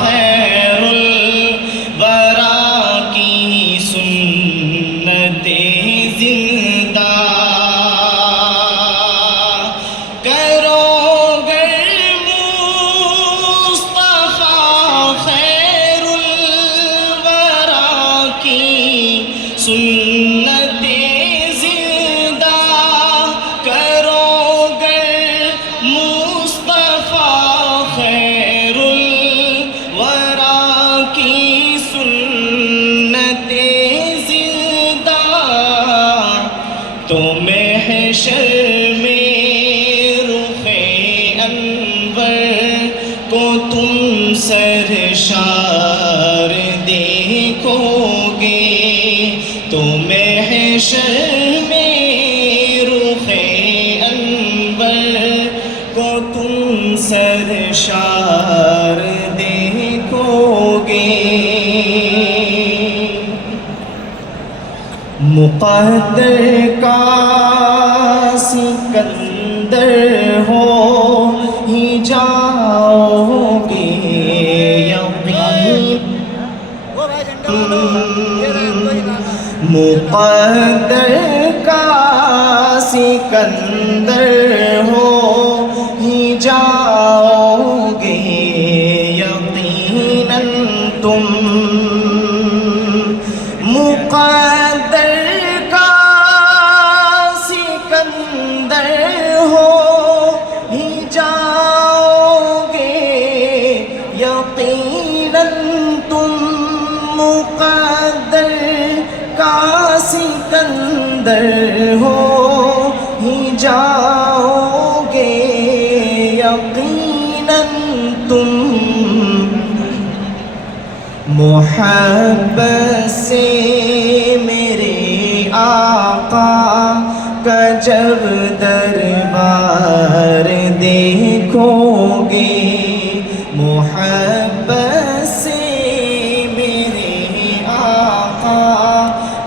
خیر الورا کی سنتیں زندہ کرو گر مصطفیٰ خیر الورا کی سنتیں زندہ کرو گر مصطفیٰ خیر الورا کی سنتیں زندہ تو محشر میں رخ انور کو تم سرشار دیکھو گے تو محشر میں رخ انور کو تم سرشار دیکھو گے مقدر کا سکندر ہو ہی جاؤ گے یقین مقدر کا سکندر ہو ہی جاؤ گے یقیناً تم مقدر کا سکندر ہو ہی جاؤ گے یقیناً تم مقدر کا سکندر ہو ہی جاؤ گے یقیناً تم محبت سے میرے آقا کا جب دربار دیکھو گے محبت سے میرے آقا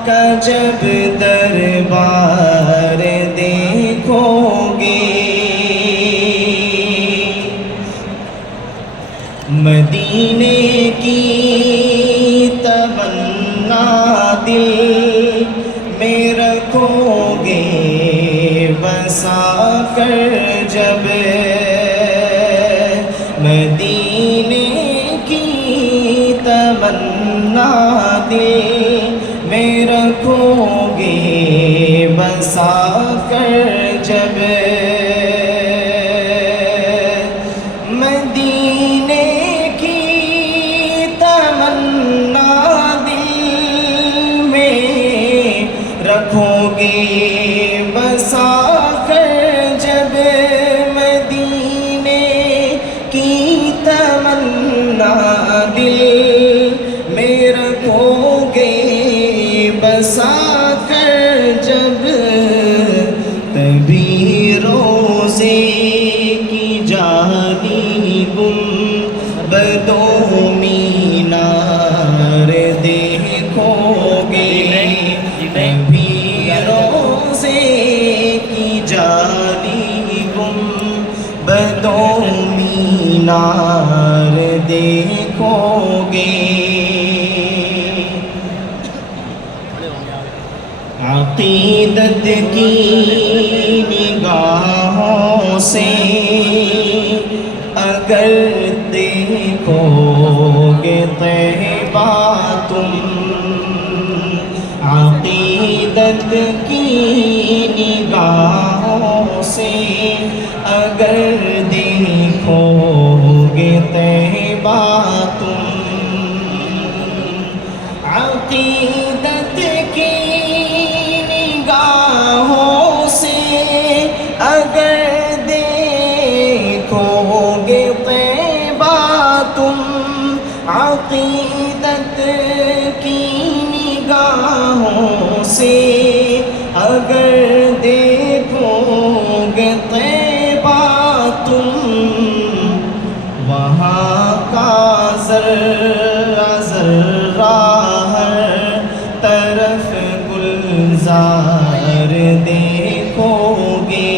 کا جب دربار دیکھو گے مدینے کی تمنا دل میں رکھو گے بسا کر جب مدینے کی تمنا دل میں رکھو گے بسا کر جب مدینے کی تمنا دل میں رکھو گے بسا کر جب مدینے کی تمنا دل میں رکھو گے بسا کر جب تبھی روزے کی جانب گنبدوں مینار دیکھو گے تبھی روزے کی جانب گنبدوں مینار دیکھو گے عقیدت کی نگاہوں سے اگر دیکھو گے طیبہ تم عقیدت کی نگاہوں سے اگر دیکھو گے طیبہ تم عقیدت کی نگاہوں سے اگر دیکھو گے طیبہ تم عقیدت کی نگاہوں سے اگر دیکھو گے طیبہ تم وہاں کا ذرہ ذرہ ہر طرف گلزار دیکھو گے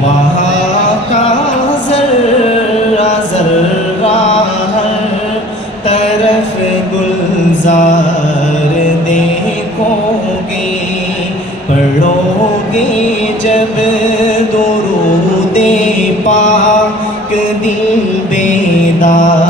وہاں کا ذرہ ذرہ منظر دیکھو گے، پڑھو گے جب درود پاک دل بیدار